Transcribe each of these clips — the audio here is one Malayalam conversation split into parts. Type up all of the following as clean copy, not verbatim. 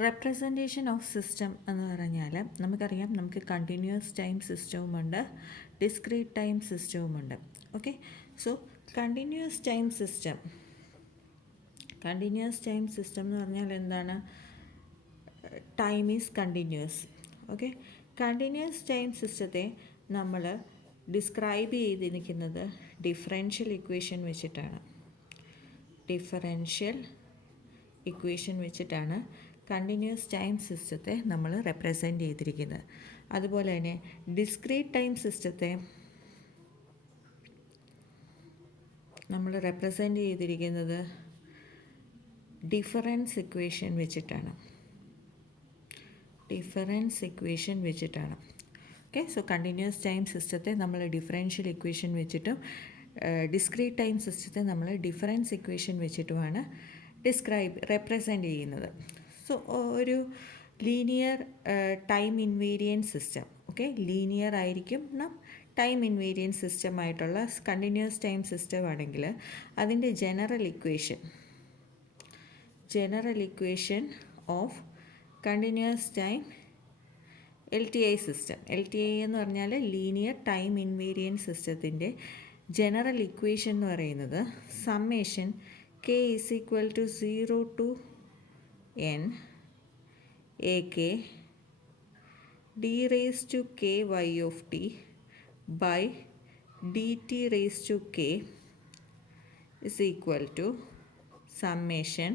റെപ്രസെൻറ്റേഷൻ ഓഫ് സിസ്റ്റം എന്ന് പറഞ്ഞാൽ നമുക്കറിയാം, നമുക്ക് കണ്ടിന്യൂസ് ടൈം സിസ്റ്റവുമുണ്ട്, ഡിസ്ക്രീറ്റ് ടൈം സിസ്റ്റവുമുണ്ട്. Okay, so continuous time system എന്ന് പറഞ്ഞാൽ എന്താണ്? Time is continuous. Okay, continuous time സിസ്റ്റത്തെ നമ്മൾ ഡിസ്ക്രൈബ് ചെയ്തിരിക്കുന്നത് ഡിഫറൻഷ്യൽ ഇക്വേഷൻ വെച്ചിട്ടാണ് കണ്ടിന്യൂസ് ടൈം സിസ്റ്റത്തെ നമ്മൾ റെപ്രസെൻറ്റ് ചെയ്തിരിക്കുന്നത്. അതുപോലെ തന്നെ ഡിസ്ക്രീറ്റ് ടൈം സിസ്റ്റത്തെ നമ്മൾ റെപ്രസെൻറ്റ് ചെയ്തിരിക്കുന്നത് ഡിഫറൻസ് ഇക്വേഷൻ വെച്ചിട്ടാണ്. ഓക്കെ, സോ കണ്ടിന്യൂസ് ടൈം സിസ്റ്റത്തെ നമ്മൾ ഡിഫറൻഷ്യൽ ഇക്വേഷൻ വെച്ചിട്ടും ഡിസ്ക്രീറ്റ് ടൈം സിസ്റ്റത്തെ നമ്മൾ ഡിഫറൻസ് ഇക്വേഷൻ വെച്ചിട്ടുമാണ് റെപ്രസെൻറ്റ് ചെയ്യുന്നത്. സോ ഒരു linear time invariant system, okay, linear ആയിരിക്കും ടൈം ഇൻവേരിയൻറ്റ് സിസ്റ്റം ആയിട്ടുള്ള കണ്ടിന്യൂസ് ടൈം സിസ്റ്റം ആണെങ്കിൽ അതിൻ്റെ general equation of continuous time LTI system. LTI എന്ന് പറഞ്ഞാൽ ലീനിയർ ടൈം ഇൻവേരിയൻറ്റ് സിസ്റ്റത്തിൻ്റെ ജനറൽ ഇക്വേഷൻ എന്ന് പറയുന്നത് summation k is equal to 0 to n ak d raised to k y of t by dt raised to k is equal to summation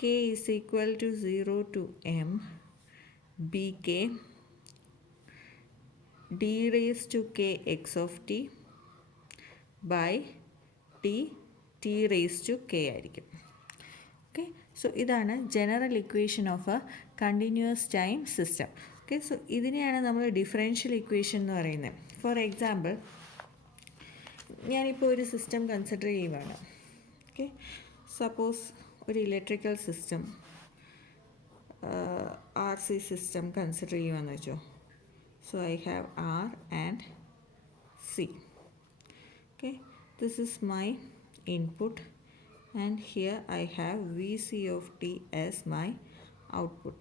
k is equal to 0 to m bk d raised to k x of t by t raised to k ആയിരിക്കും. ഓക്കെ, സോ ഇതാണ് general equation of A continuous time system. Okay, so ഇതിനെയാണ് നമ്മൾ ഡിഫറൻഷ്യൽ ഇക്വേഷൻ എന്ന് പറയുന്നത്. ഫോർ എക്സാമ്പിൾ, ഞാനിപ്പോൾ ഒരു സിസ്റ്റം കൺസിഡർ ചെയ്യുവാണ്. ഓക്കെ, സപ്പോസ് ഒരു electrical system RC system consider ചെയ്യുവാന്ന് വെച്ചോ. So I have R and C. Okay, this is my input and here I have VC of t as my output.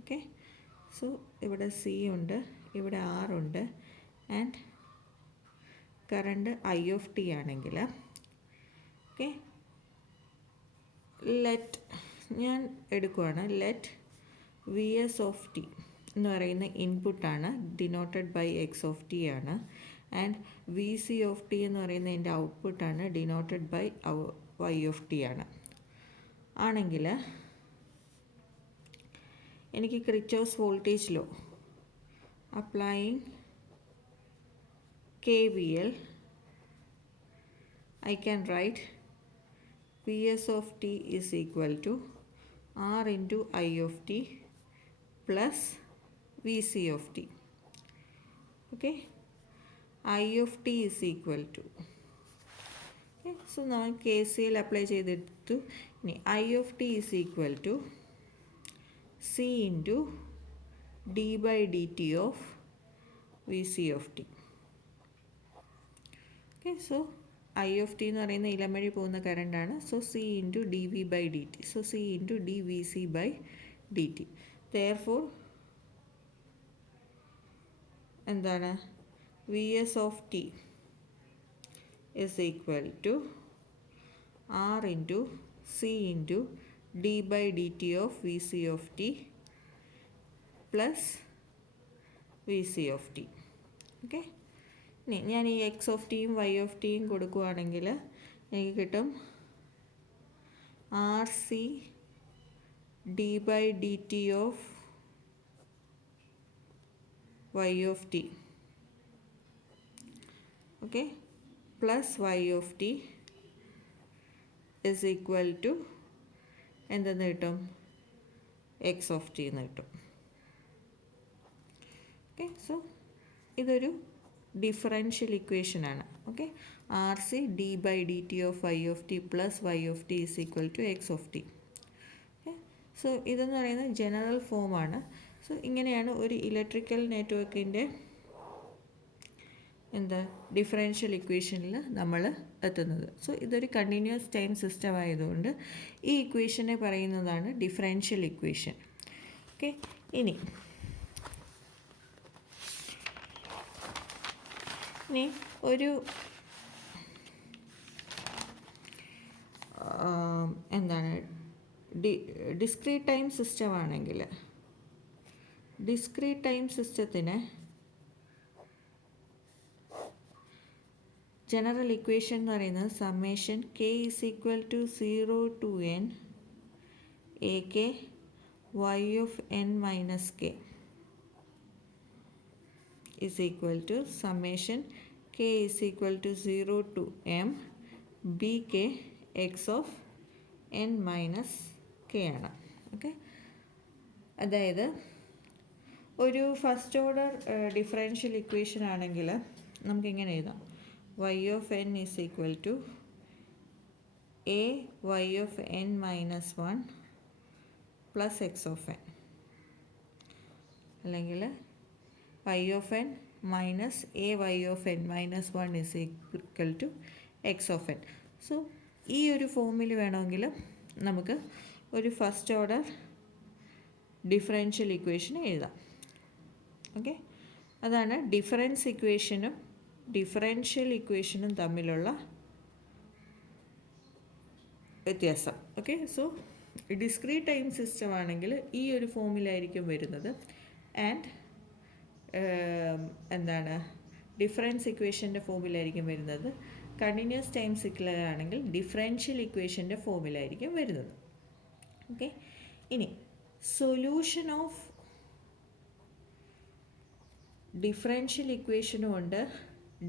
Okay, so ഇവിടെ C ഉണ്ട്, ഇവിടെ R ഉണ്ട്, and current I of t ആണെങ്കിൽ ഓക്കെ ഞാൻ എടുക്കുവാണ്. ലെറ്റ് VS of t എന്ന് പറയുന്ന ഇൻപുട്ടാണ്, denoted by x of t ആണ്, ആൻഡ് VC of t എന്ന് പറയുന്ന എൻ്റെ ഔട്ട്പുട്ടാണ്, denoted by y of t ആണ്. ആണെങ്കിൽ എനിക്ക് Kirchhoff's voltage law applying KVL I can write VS of t is equal to R into I of t plus VC of t. Okay, I of t is equal to, okay, so നമ്മൾ KCL അപ്ലൈ ചെയ്തെടുത്തു. ഇനി I of t is equal to C into d by dt of VC of t. Okay, so I of t എന്ന് പറയുന്ന ഇലം വഴി പോകുന്ന കറണ്ടാണ്. So C into dV by dt. So C into dVC by dt. Therefore എന്താണ്? VS of t is equal to R into C into d by dt of VC of t plus VC of t. Okay, ഞാൻ ഈ എക്സ് ഓഫ് ടിയും വൈ ഓഫ് ടിയും കൊടുക്കുകയാണെങ്കിൽ എനിക്ക് കിട്ടും RC d by dt of y of t, okay, plus y of t is equal to എന്തെന്ന് കിട്ടും? എക്സ് ഓഫ് ടി എന്ന് കിട്ടും. ഓക്കെ, സോ ഇതൊരു ഡിഫറൻഷ്യൽ ഇക്വേഷനാണ്. Okay, RC d by dt of y of t plus y of t is equal to x of t. Okay, so ഇതെന്ന് പറയുന്നത് ജനറൽ ഫോമാണ്. സോ ഇങ്ങനെയാണ് ഒരു ഇലക്ട്രിക്കൽ നെറ്റ്വർക്കിൻ്റെ ഡിഫറൻഷ്യൽ ഇക്വേഷനിൽ നമ്മൾ എത്തുന്നത്. സോ ഇതൊരു കണ്ടിന്യൂസ് ടൈം സിസ്റ്റം ആയതുകൊണ്ട് ഈ ഇക്വേഷനെ പറയുന്നതാണ് ഡിഫറൻഷ്യൽ ഇക്വേഷൻ. ഓക്കെ, ഇനി ഒരു എന്താണ് ഡിസ്ക്രീറ്റ് ടൈം സിസ്റ്റം ആണെങ്കിൽ ഡിസ്ക്രീറ്റ് ടൈം സിസ്റ്റത്തിന് ജനറൽ ഇക്വേഷൻ എന്ന് പറയുന്നത് summation k is equal to 0 to n a k y of n minus k is equal to summation k is equal to 0 to m b k x of n minus k ആണ്. ഓക്കെ, അതായത് ഒരു ഫസ്റ്റ് ഓർഡർ ഡിഫറൻഷ്യൽ ഇക്വേഷൻ ആണെങ്കിൽ നമുക്കിങ്ങനെ എഴുതാം, y of n is equal to a y of n minus 1 plus x of n, അല്ലെങ്കിൽ y of n minus a y of n minus 1 is equal to x of n. So ഈ ഒരു ഫോമിൽ വേണമെങ്കിൽ നമുക്ക് ഒരു ഫസ്റ്റ് ഓർഡർ ഡിഫറൻഷ്യൽ ഇക്വേഷൻ എഴുതാം. ഓക്കെ, അതാണ് ഡിഫറൻഷ്യൽ ഇക്വേഷനും തമ്മിലുള്ള വ്യത്യാസം. Okay, so discrete time system ആണെങ്കിൽ ഈ ഒരു ഫോമിലായിരിക്കും വരുന്നത്. ആൻഡ് ഡിഫറൻസ് ഇക്വേഷൻ്റെ ഫോമിലായിരിക്കും വരുന്നത്. കണ്ടിന്യൂസ് ടൈം സിഗ്നലാണെങ്കിൽ ഡിഫറൻഷ്യൽ ഇക്വേഷൻ്റെ ഫോമിലായിരിക്കും വരുന്നത്. ഓക്കെ, ഇനി സൊല്യൂഷൻ ഓഫ് ഡിഫറൻഷ്യൽ ഇക്വേഷനും ഉണ്ട്,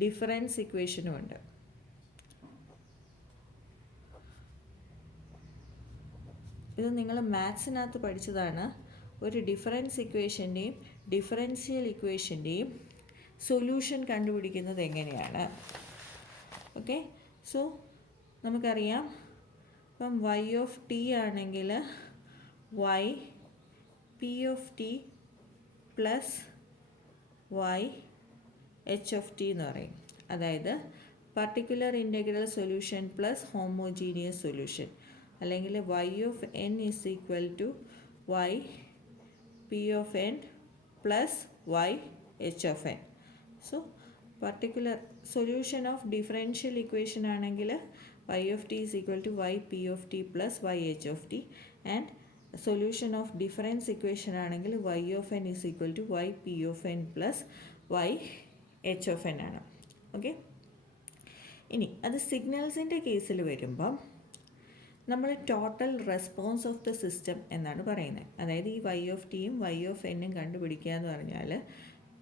ഡിഫറൻസ് ഇക്വേഷനും ഉണ്ട്. ഇത് നിങ്ങൾ മാത്സിനകത്ത് പഠിച്ചതാണ്. ഒരു ഡിഫറൻസ് ഇക്വേഷൻ്റെയും ഡിഫറൻഷ്യൽ ഇക്വേഷൻ്റെയും സൊല്യൂഷൻ കണ്ടുപിടിക്കുന്നത് എങ്ങനെയാണ്. ഓക്കെ, സോ നമുക്കറിയാം, ഇപ്പം y of t ആണെങ്കിൽ y p of t plus y h of t എന്ന് പറയും. അതായത് particular integral solution plus homogeneous solution, അല്ലെങ്കിൽ y of n is equal to y p of n plus y h of n. So particular solution of differential equation ആണെങ്കിൽ y of t is equal to y p of t plus y h of t, and solution of difference equation ആണെങ്കിൽ y of n is equal to y p of n plus y h of n ആണ്. ഓക്കെ, ഇനി അത് സിഗ്നൽസിൻ്റെ കേസിൽ വരുമ്പം നമ്മൾ total response of the system എന്നാണ് പറയുന്നത്. അതായത് ഈ y of tയും y of nഉം കണ്ടുപിടിക്കുക എന്ന് പറഞ്ഞാൽ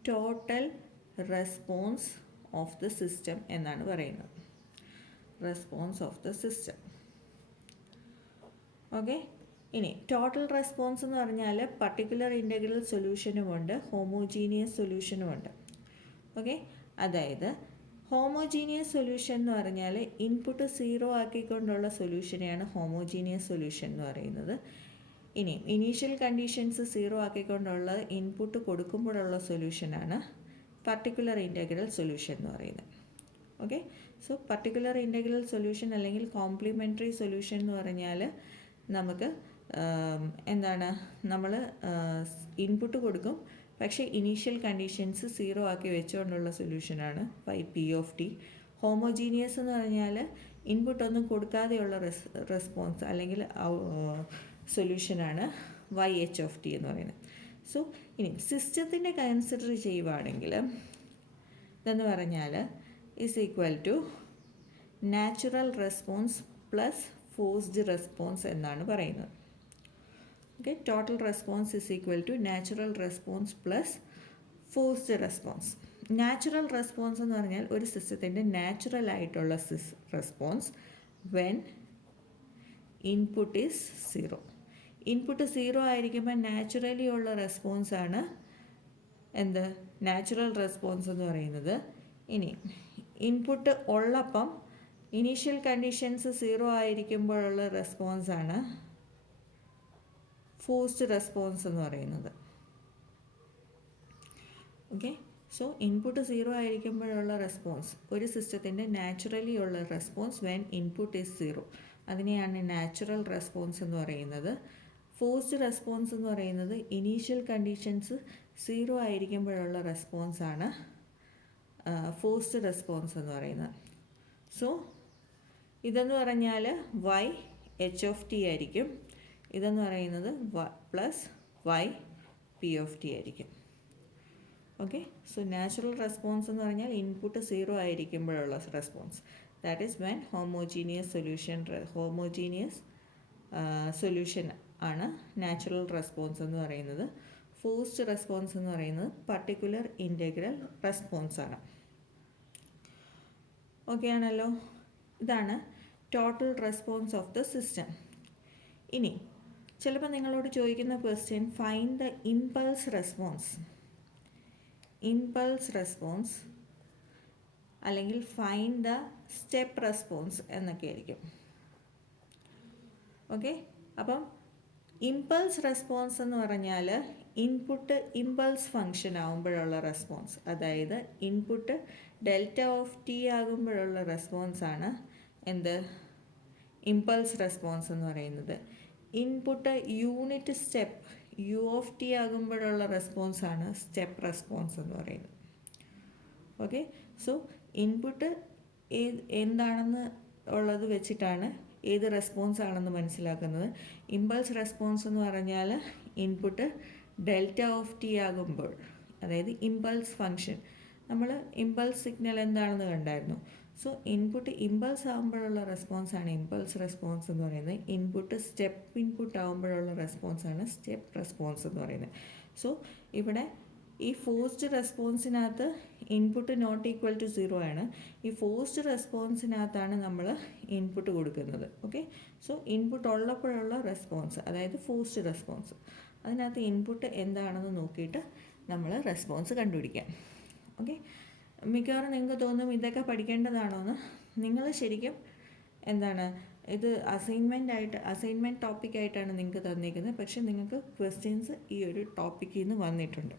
total response of the system എന്നാണ് പറയുന്നത്. Response of the system. Okay, ഇനി ടോട്ടൽ റെസ്പോൺസ് എന്ന് പറഞ്ഞാൽ പർട്ടിക്കുലർ ഇൻ്റഗ്രൽ സൊല്യൂഷനുമുണ്ട്, ഹോമോജീനിയസ് സൊല്യൂഷനുമുണ്ട്. ഓക്കെ, അതായത് ഹോമോജീനിയസ് സൊല്യൂഷൻ എന്ന് പറഞ്ഞാൽ ഇൻപുട്ട് 0 ആക്കിക്കൊണ്ടുള്ള സൊല്യൂഷനെയാണ് ഹോമോജീനിയസ് സൊല്യൂഷൻ എന്ന് പറയുന്നത്. ഇനി ഇനീഷ്യൽ കണ്ടീഷൻസ് 0 ആക്കിക്കൊണ്ടുള്ള ഇൻപുട്ട് കൊടുക്കുമ്പോഴുള്ള സൊല്യൂഷനാണ് പർട്ടിക്കുലർ ഇൻ്റഗ്രൽ സൊല്യൂഷൻ എന്ന് പറയുന്നത്. Okay, so particular integral solution അല്ലെങ്കിൽ കോംപ്ലിമെൻ്ററി സൊല്യൂഷൻ എന്ന് പറഞ്ഞാൽ നമുക്ക് നമ്മൾ ഇൻപുട്ട് കൊടുക്കും, പക്ഷേ ഇനീഷ്യൽ കണ്ടീഷൻസ് 0 ആക്കി വെച്ചുകൊണ്ടുള്ള സൊല്യൂഷനാണ് y p of t. Homogeneous എന്ന് പറഞ്ഞാൽ ഇൻപുട്ടൊന്നും കൊടുക്കാതെയുള്ള റെസ്പോൺസ് അല്ലെങ്കിൽ സൊല്യൂഷനാണ് y h of t എന്ന് പറയുന്നത്. സോ ഇനി സിസ്റ്റത്തിൻ്റെ കൺസിഡർ ചെയ്യുവാണെങ്കിൽ ഇതെന്ന് പറഞ്ഞാൽ is equal to natural response plus forced response എന്നാണ് പറയുന്നത്. Okay, total response is equal to natural response plus forced response. Natural response എന്ന് പറഞ്ഞാൽ ഒരു സിസ്റ്റത്തിൻ്റെ നാച്ചുറൽ ആയിട്ടുള്ള response when input is 0. Input 0 ആയിരിക്കുമ്പോൾ നാച്ചുറലി ഉള്ള റെസ്പോൺസാണ് നാച്ചുറൽ റെസ്പോൺസ് എന്ന് പറയുന്നത്. ഇനി ഇൻപുട്ട് ഉള്ളപ്പം ഇനീഷ്യൽ കണ്ടീഷൻസ് 0 ആയിരിക്കുമ്പോഴുള്ള റെസ്പോൺസാണ് ഫോഴ്സ്ഡ് റെസ്പോൺസ് എന്ന് പറയുന്നത്. ഓക്കെ, സോ ഇൻപുട്ട് 0 ആയിരിക്കുമ്പോഴുള്ള റെസ്പോൺസ് ഒരു സിസ്റ്റത്തിൻ്റെ നാച്ചുറലി ഉള്ള റെസ്പോൺസ് വെൻ ഇൻപുട്ട് ഈസ് 0, അതിനെയാണ് നാച്ചുറൽ റെസ്പോൺസ് എന്ന് പറയുന്നത്. ഫോഴ്സ്ഡ് റെസ്പോൺസ് എന്ന് പറയുന്നത് ഇനീഷ്യൽ കണ്ടീഷൻസ് 0 ആയിരിക്കുമ്പോഴുള്ള റെസ്പോൺസാണ് ഫോഴ്സ്ഡ് റെസ്പോൺസ് എന്ന് പറയുന്നത്. സോ ഇതെന്ന് പറഞ്ഞാൽ y h of t ആയിരിക്കും. ഇതെന്ന് പറയുന്നത് plus y p of t ആയിരിക്കും. ഓക്കെ, സോ നാച്ചുറൽ റെസ്പോൺസ് എന്ന് പറഞ്ഞാൽ ഇൻപുട്ട് 0 ആയിരിക്കുമ്പോഴുള്ള response. That is when homogeneous solution ആണ് നാച്ചുറൽ റെസ്പോൺസ് എന്ന് പറയുന്നത്. ഫോഴ്സ്ഡ് റെസ്പോൺസ് എന്ന് പറയുന്നത് പർട്ടിക്കുലർ ഇൻ്റഗ്രൽ റെസ്പോൺസ് ആണ്. ഓക്കെ ആണല്ലോ. ഇതാണ് total response of the system. ഇനി ചിലപ്പോൾ നിങ്ങളോട് ചോദിക്കുന്ന question find the impulse response അല്ലെങ്കിൽ ഫൈൻഡ് ദ സ്റ്റെപ്പ് റെസ്പോൺസ് എന്നൊക്കെ ആയിരിക്കും. ഓക്കെ, അപ്പം ഇമ്പൾസ് റെസ്പോൺസ് എന്ന് പറഞ്ഞാൽ ഇൻപുട്ട് ഇമ്പൾസ് ഫങ്ഷൻ ആകുമ്പോഴുള്ള റെസ്പോൺസ്, അതായത് ഇൻപുട്ട് ഡെൽറ്റ ഓഫ് ടി ആകുമ്പോഴുള്ള റെസ്പോൺസാണ് എന്ത് ഇമ്പൾസ് റെസ്പോൺസ് എന്ന് പറയുന്നത്. Input unit step u of t ആകുമ്പോഴുള്ള റെസ്പോൺസാണ് സ്റ്റെപ്പ് റെസ്പോൺസ് എന്ന് പറയുന്നത്. ഓക്കെ, സോ ഇൻപുട്ട് എന്താണെന്ന് ഉള്ളത് വെച്ചിട്ടാണ് ഏത് റെസ്പോൺസ് ആണെന്ന് മനസ്സിലാക്കുന്നത്. ഇമ്പൾസ് റെസ്പോൺസ് എന്ന് പറഞ്ഞാൽ ഇൻപുട്ട് ഡെൽറ്റ ഓഫ് ടി ആകുമ്പോൾ, അതായത് ഇമ്പൾസ് ഫങ്ഷൻ, നമ്മൾ ഇമ്പൾസ് സിഗ്നൽ എന്താണെന്ന് കണ്ടായിരുന്നു. സോ ഇൻപുട്ട് ഇമ്പൾസ് ആകുമ്പോഴുള്ള റെസ്പോൺസാണ് ഇമ്പൾസ് റെസ്പോൺസ് എന്ന് പറയുന്നത്. ഇൻപുട്ട് സ്റ്റെപ്പ് ഇൻപുട്ട് ആകുമ്പോഴുള്ള റെസ്പോൺസാണ് സ്റ്റെപ്പ് റെസ്പോൺസ് എന്ന് പറയുന്നത്. സോ ഇവിടെ ഈ ഫോഴ്സ്ഡ് റെസ്പോൺസിനകത്ത് ഇൻപുട്ട് നോട്ട് ഈക്വൽ ടു 0 ആണ്. ഈ ഫോഴ്സ്ഡ് റെസ്പോൺസിനകത്താണ് നമ്മൾ ഇൻപുട്ട് കൊടുക്കുന്നത്. ഓക്കെ, സോ ഇൻപുട്ട് ഉള്ളപ്പോഴുള്ള റെസ്പോൺസ്, അതായത് ഫോഴ്സ്ഡ് റെസ്പോൺസ്, അതിനകത്ത് ഇൻപുട്ട് എന്താണെന്ന് നോക്കിയിട്ട് നമ്മൾ റെസ്പോൺസ് കണ്ടുപിടിക്കാം. ഓക്കെ, മിക്കവാറും നിങ്ങൾക്ക് തോന്നും ഇതൊക്കെ പഠിക്കേണ്ടതാണോ എന്ന്. നിങ്ങൾ ശരിക്കും എന്താണ് ഇത് അസൈൻമെൻറ്റ് ടോപ്പിക്കായിട്ടാണ് നിങ്ങൾക്ക് തന്നിരിക്കുന്നത്, പക്ഷേ നിങ്ങൾക്ക് ക്വസ്റ്റ്യൻസ് ഈ ഒരു ടോപ്പിക്കിൽ നിന്ന് വന്നിട്ടുണ്ട്.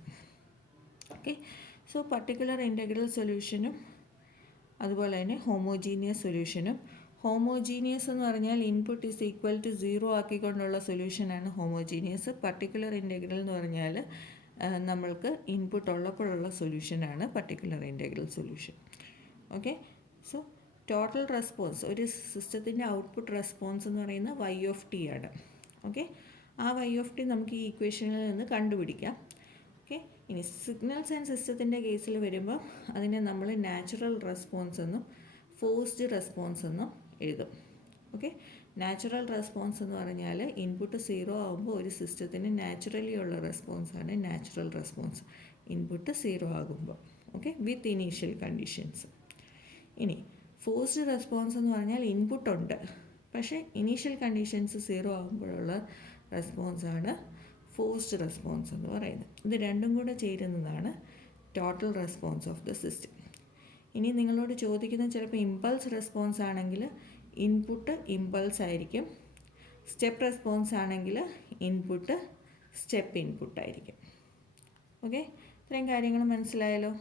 ഓക്കെ, സോ പർട്ടിക്കുലർ ഇൻ്റഗ്രൽ സൊല്യൂഷനും അതുപോലെ തന്നെ ഹോമോജീനിയസ് സൊല്യൂഷനും. ഹോമോജീനിയസ് എന്ന് പറഞ്ഞാൽ ഇൻപുട്ട് ഈസ് ഈക്വൽ ടു 0 ആക്കിക്കൊണ്ടുള്ള സൊല്യൂഷനാണ് ഹോമോജീനിയസ്. പർട്ടിക്കുലർ ഇൻ്റഗ്രൽ എന്ന് പറഞ്ഞാൽ നമ്മൾക്ക് ഇൻപുട്ട് ഉള്ളപ്പോഴുള്ള സൊല്യൂഷനാണ് particular integral solution. Okay, so total response, ഒരു സിസ്റ്റത്തിൻ്റെ ഔട്ട്പുട്ട് റെസ്പോൺസ് എന്ന് പറയുന്നത് y of t ആണ്. ഓക്കെ, ആ y of t നമുക്ക് ഈ ഇക്വേഷനിൽ നിന്ന് കണ്ടുപിടിക്കാം. ഓക്കെ, ഇനി സിഗ്നൽസ് ആൻഡ് സിസ്റ്റത്തിൻ്റെ കേസിൽ വരുമ്പോൾ അതിനെ നമ്മൾ നാച്ചുറൽ റെസ്പോൺസ് എന്നും ഫോഴ്സ്ഡ് റെസ്പോൺസ് എന്നും എഴുതും. ഓക്കെ, നാച്ചുറൽ റെസ്പോൺസ് എന്ന് പറഞ്ഞാൽ ഇൻപുട്ട് 0 ആകുമ്പോൾ ഒരു സിസ്റ്റത്തിന് നാച്ചുറലി ഉള്ള റെസ്പോൺസാണ് നാച്ചുറൽ റെസ്പോൺസ്, ഇൻപുട്ട് 0 ആകുമ്പോൾ. ഓക്കെ, വിത്ത് ഇനീഷ്യൽ കണ്ടീഷൻസ്. ഇനി ഫോഴ്സ്ഡ് റെസ്പോൺസ് എന്ന് പറഞ്ഞാൽ ഇൻപുട്ടുണ്ട്, പക്ഷേ ഇനീഷ്യൽ കണ്ടീഷൻസ് 0 ആകുമ്പോഴുള്ള റെസ്പോൺസാണ് ഫോഴ്സ്ഡ് റെസ്പോൺസ് എന്ന് പറയുന്നത്. ഇത് രണ്ടും കൂടെ ചേരുന്നതാണ് total response of the system. ഇനി നിങ്ങളോട് ചോദിക്കുന്നത് ചിലപ്പോൾ ഇമ്പൾസ് റെസ്പോൺസ് ആണെങ്കിൽ ഇൻപുട്ട് ഇമ്പൾസ് ആയിരിക്കും, സ്റ്റെപ്പ് റെസ്പോൺസ് ആണെങ്കിൽ ഇൻപുട്ട് സ്റ്റെപ്പ് ഇൻപുട്ടായിരിക്കും. ഓക്കെ, ഇത്രയും കാര്യങ്ങൾ മനസ്സിലായല്ലോ.